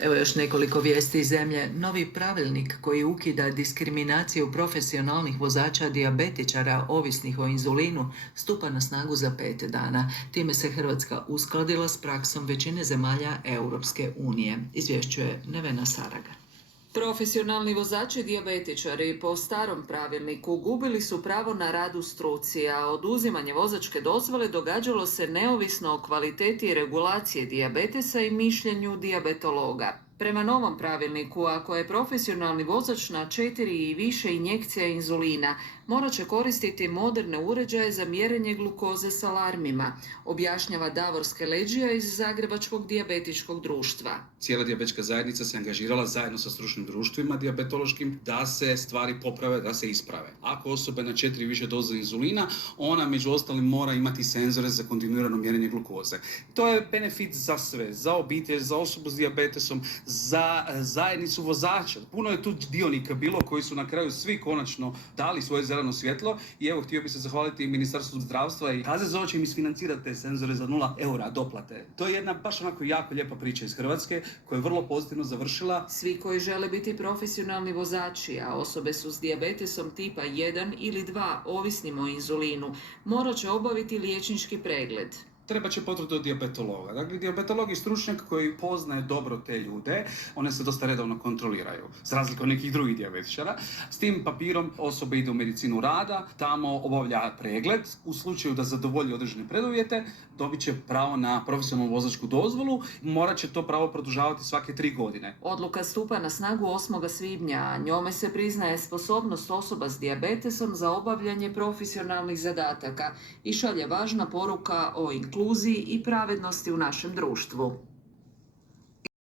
Evo još nekoliko vijesti iz zemlje. Novi pravilnik koji ukida diskriminaciju profesionalnih vozača dijabetičara ovisnih o inzulinu stupa na snagu za 5 dana. Time se Hrvatska uskladila s praksom većine zemalja Europske unije, izvješćuje Nevena Saraga. Profesionalni vozači dijabetičari po starom pravilniku gubili su pravo na rad u struci, a oduzimanje vozačke dozvole događalo se neovisno o kvaliteti i regulacije dijabetesa i mišljenju dijabetologa. Prema novom pravilniku, ako je profesionalni vozač na 4 i više injekcija inzulina, morat će koristiti moderne uređaje za mjerenje glukoze s alarmima, objašnjava Davor Skeleđija iz Zagrebačkog dijabetičkog društva. Cijela dijabetička zajednica se angažirala zajedno sa stručnim društvima dijabetološkim da se stvari poprave, da se isprave. Ako osoba je na 4 i više doze inzulina, ona među ostalim mora imati senzore za kontinuirano mjerenje glukoze. To je benefit za sve, za obitelj, za osobu s dijabetesom, za zajednicu vozača. Puno je tu dionika bilo koji su na kraju svi konačno dali svoje zeleno svjetlo i evo htio bih se zahvaliti Ministarstvu zdravstva i HZZO će im isfinancirati te senzore za 0 eura doplate. To je jedna baš onako jako lijepa priča iz Hrvatske koja je vrlo pozitivno završila. Svi koji žele biti profesionalni vozači, a osobe su s dijabetesom tipa 1 ili 2 ovisnim o inzulinu, morat će obaviti liječnički pregled. Treba će potvrdu od dijabetologa. Dakle, dijabetolog je stručnjak koji poznaje dobro te ljude, one se dosta redovno kontroliraju, za razliku od nekih drugih dijabetičara. S tim papirom osoba ide u medicinu rada, tamo obavlja pregled, u slučaju da zadovolji određene preduvjete, dobit će pravo na profesionalnu vozačku dozvolu, morat će to pravo produžavati svake 3 godine. Odluka stupa na snagu 8. svibnja, a njome se priznaje sposobnost osoba s dijabetesom za obavljanje profesionalnih zadataka i šalje važna poruka o inkluziji i pravednosti u našem društvu.